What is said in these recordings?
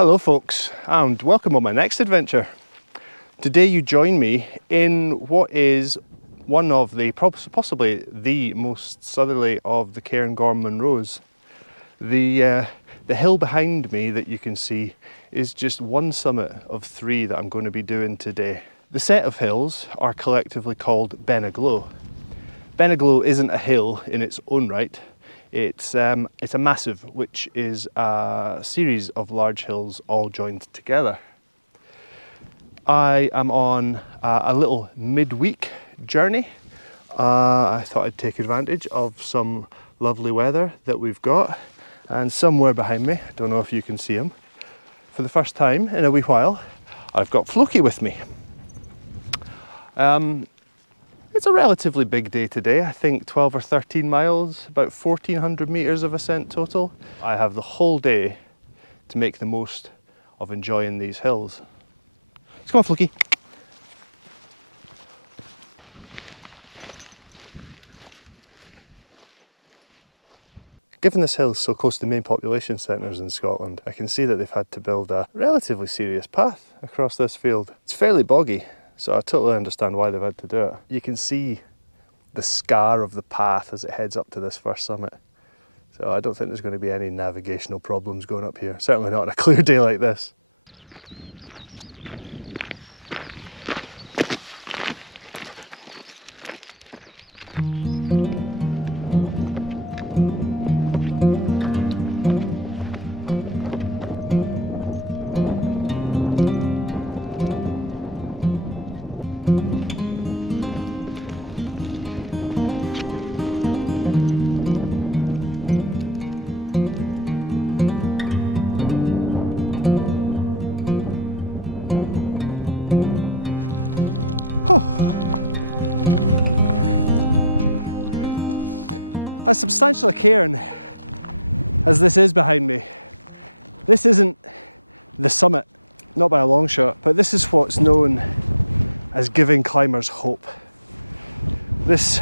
Hello folks, and welcome on my next adventure. Today you join me in what is one of the, possibly the most southerly of the Cairngorm Munros. The hill behind me that you can see is just one summit of three that I'm going to be doing today. The set of hills are collectively called Benaglow. Benaglow isn't a hill in its own right. It's a massif, which is a series of large hills all joined together. I am on a little midweek journey. I thought I'd take advantage of some lovely weather that we've got, and somewhere behind me, I don't know if you can see him, for the first time in a wee while, I've got Floki with me. It's a relatively big day today, I think 12 or 13 miles, about 1,400 metres of ascent total. I have the whole day to make the most of enjoying these hills. Let's go on, Floki. Given this hill is so close to the main population centres in Scotland, I can see that they've had to build a relatively serious path across this field. It's fairly boggy, so I totally understand why they've had to do it. You can see the scar of the path as it heads up to this first summit. So I don't think there's going to be any navigational problems going up here. Certainly not on a clear day like this. As substantial a cairn as this is behind me, this isn't the summit, not by a long shot, but this is what's known as giving climbers hope. This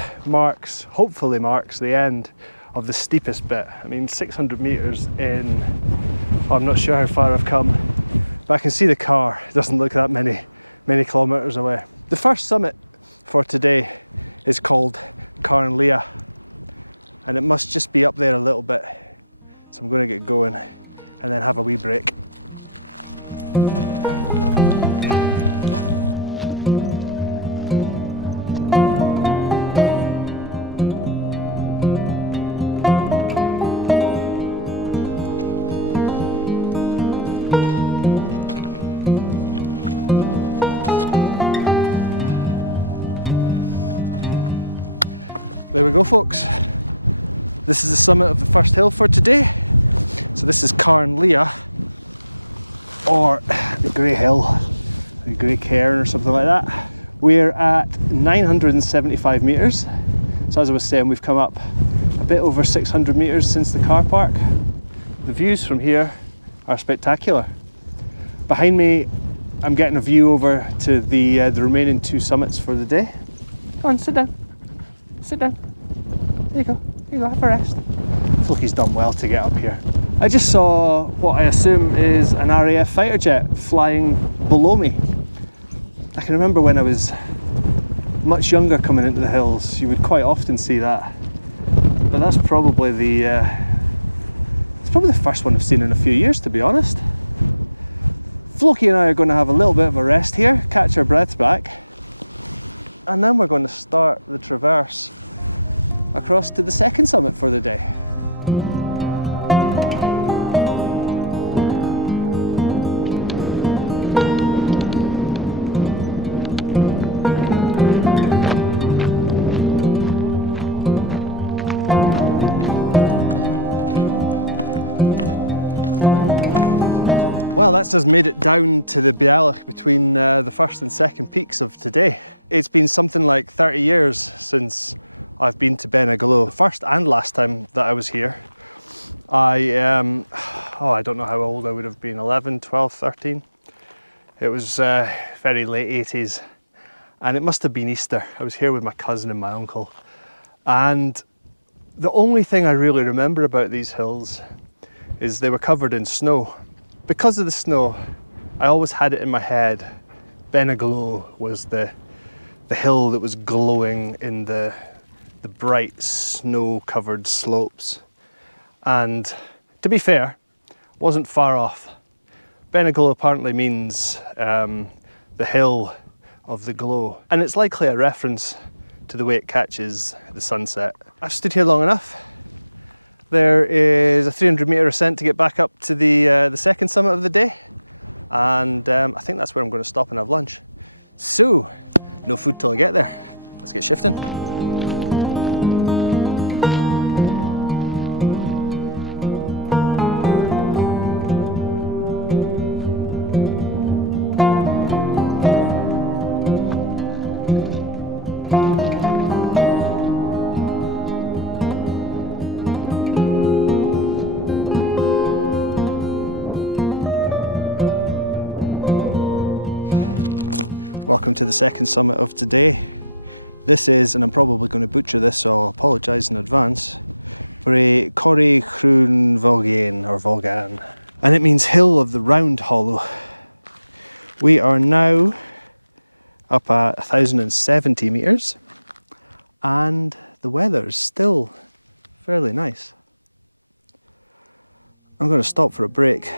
hopefully marks the end of the steepest bit. I mean, 600 metres in, I'm not sure how far I've come, but I can see the car. It doesn't look that many kilometres away. The first summit for today is called Cairn Lea, and it must just be up there a little bit. So I'm going to get going and then have a wee break. There we go, folks. This is the summit of the first hill for today. So this is Cairn Lea, or the Grey Hill, the Grey Cairn or something like that. We're at 975 metres. So as I was saying, we've come up a bit over 600 metres since the car park. The views from here are spectacular. Behind me, I'm getting a view over to the remaining two summits for the day. Go on, sit down. Sit down. There you go. Here you go, have a rest. Floki's done well to get up here. I just saw what I assume is an RAF fighter jet flying below me. I can remember when I was much younger coming into the hills, you would quite often see that. But that's probably it's probably the first one I've seen in a few years, to be honest. Floki and I are going to have a little bit of a rest here, catch our breaths back, and then we're going to start the traverse across to the second summit for the day. Well, that's us made it down to the Bealach between the first and second peaks of today. It's been something like 30 years since I've been to Benaglow. The first and last time that I was here, I don't know how old I would have been, 11, 12, 13. It was very late 80s, and it must have been Easter. I was here with my cousin and my uncle, and the only thing I really remember about these hills is they were covered in snow. Because of the snow, I always had it in my head, Ben y Glo was the hill that was glowing in the bright snow-covered slopes. And to be fair, wasn't far off. Ben y Glo apparently means the hill of the glow, and it's likely a reference to the way it catches the sunset. I've stood here long enough. There is a 300-metre ascent to get back up to the second summit of the day, and I think that's where I'm going to stop and have lunch. So, no food till I get there. Let's get shifting. Welcome to the second summit of today. This is, and I'm probably going to butcher this, so I'll apologise in advance, Bray Corrie Crwn Volgain, or Volgan, and it means Hill of the Round Hollow. We are now up at 1,070 metres, and the weather is still fairly nice. I'm going to stop for a break,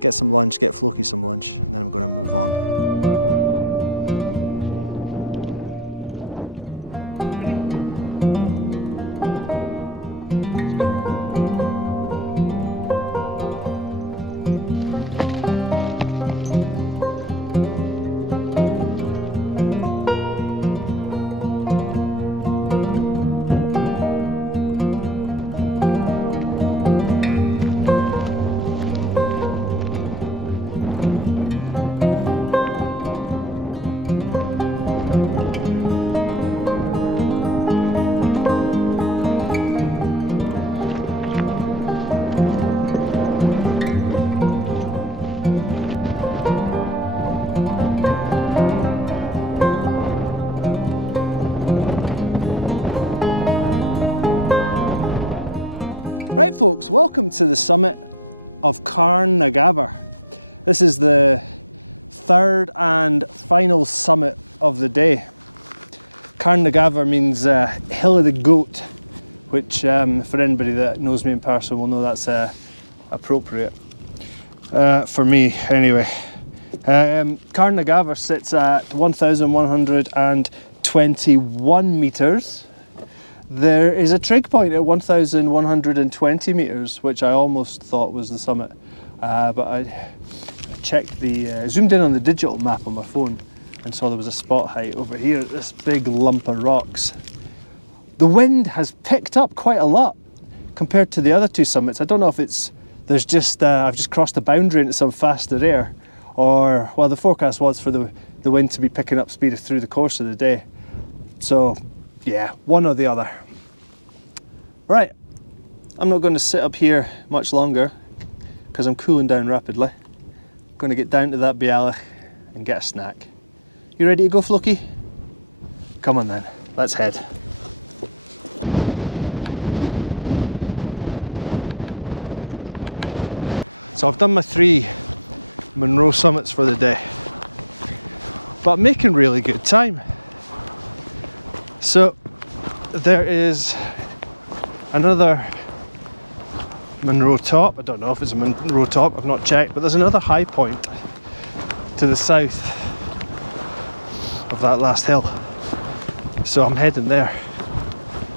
get some lunch, get Floki some lunch, and then I'm going to move on. Right folks, welcome to the summit of Carn na Gabhar. This is the third and final summit of the day. Carn na Gabhar means Hill of the Goat, which for anybody that knows me in person will know that's appropriate. For me anyway. Carn na Gabhar sits at 1,121 metres. There is a trig point at 1,120 metres, which I almost thought was the summit, but I checked zoomed in on the digital map on my phone and saw there was a spot height over here at this big lump of rocks. The wind has picked up quite a lot compared to the other two summits. I don't know if I've just crossed a boundary into some faster air, or, well, the forecast was for the wind to be picking up speed through the course of the day. So, yeah, one or the other. Right, I'm not going to sit up here much longer because I'm cooling down rapidly. I'm going to get down to that Bealach and get a snack. You ready to go, Floki? Come on then, let's head. So I've done my 3 Munro summits for the day, but I'm making really good time. So there is another Munro top. I don't know if it's a Munro top, I've not checked, but there's another high point to the south of that last hill. So I'm heading there.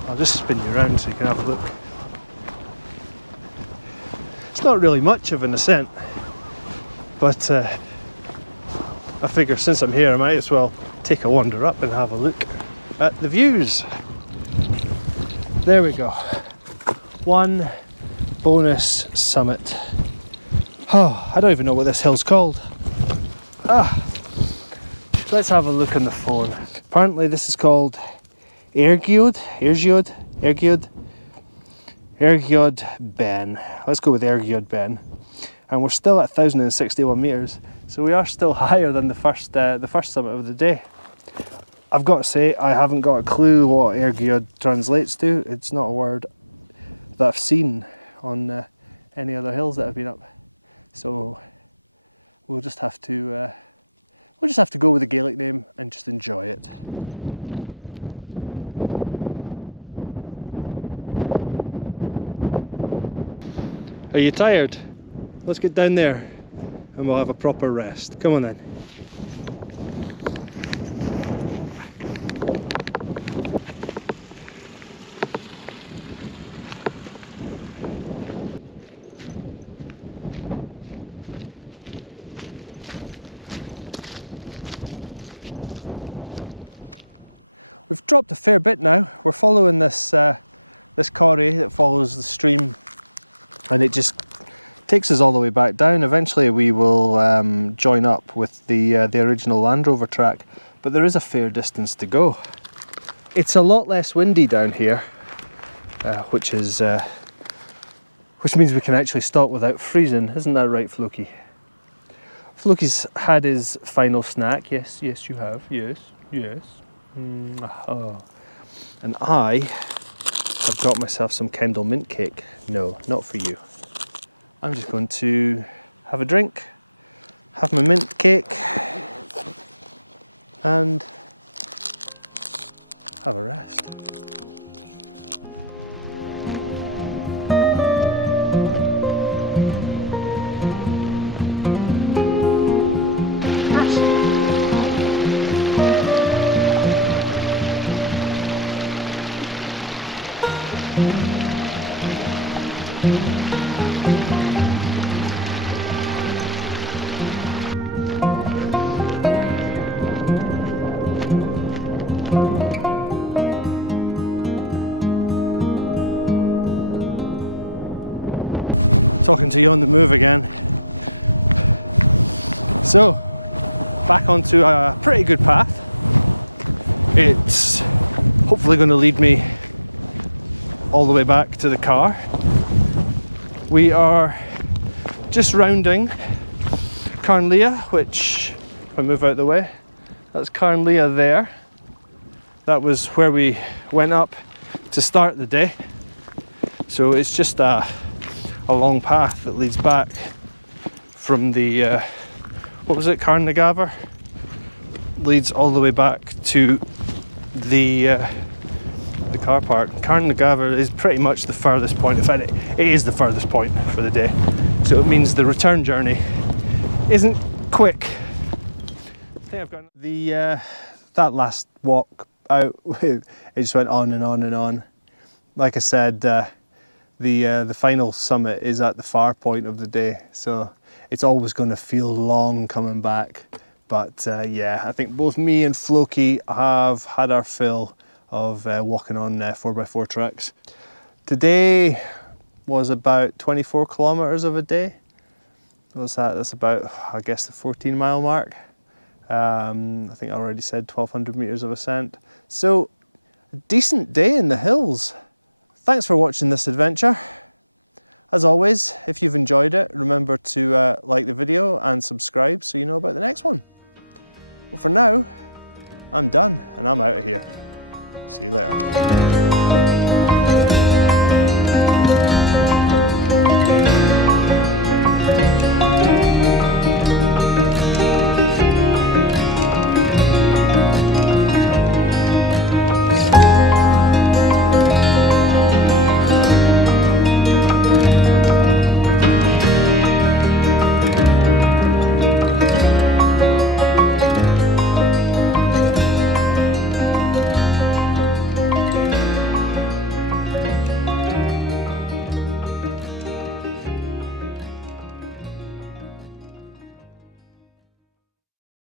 I'll just spin you around so you can have a look. It's not really much of an ascent, but I figure since I'm here I might as well take a wander up and have a look at the views. There we go. One bonus summit. Oh, I don't even know what this hill's called. Let's have a look on the phone. Apparently this is called Ergiod Ben. Let's go with Ergiod Ben. And we're still at 1,061 metres, so we are still higher than the first summit of the day. I've got to say, I haven't got a clue what Ergiod translates to. It's not a word that I've seen on any other hills that I've been up. So we'll just have to go with the Gaelic name and just enjoy it. Are you tired? Let's get down there and we'll have a proper rest. Come on then. We've dropped a fair bit now. We're following this this corrie that follows the stream, and it just takes us all the way back down. Eventually we will join up with the original Land Rover track, but there is a fair distance to go. It's a lot less windy down here, which means we can actually stop without freezing. Isn't that right, Floki? Floki's had his final snack. Yes, yes you have. Yes, yes. Oh. And I have got myself some Kendal mint cake. No, not for you. I'm just going to have a drink, have my mint cake, and have a rest. Talking to you on the move again. So, back onto a pretty good path. It's hopefully going to lead me all the way back to the car. We are just rounding Carnlia, which, if I move out of the way, that's Carnlia there. That was where we went up to start the day. So it's just a long path that leads back from the what was it, Carnagaver, leads all the way back to the car park. Carnagaver is pretty much the furthest point. In fact, it is the furthest point for the day, so it means the return journey isn't quick. I think I've got that last walk out, it just went on and on and on. Like I said, the final summit is at the far point of the day, so it's always going to feel long coming back. But yeah, I think both me and Floki have had our fill of walking on 4x4 tracks. Today was about 24 kilometers of a day. What's that? That's about, I guess, the 14-mile mark. I think I already said 1,200 meters of ascent. So, a decent day in the hills. Thanks for watching this adventure. As always, if you've enjoyed it, remember to like the video and subscribe so you know about the next one. But for now, I'm done and I'm out of here. See you later.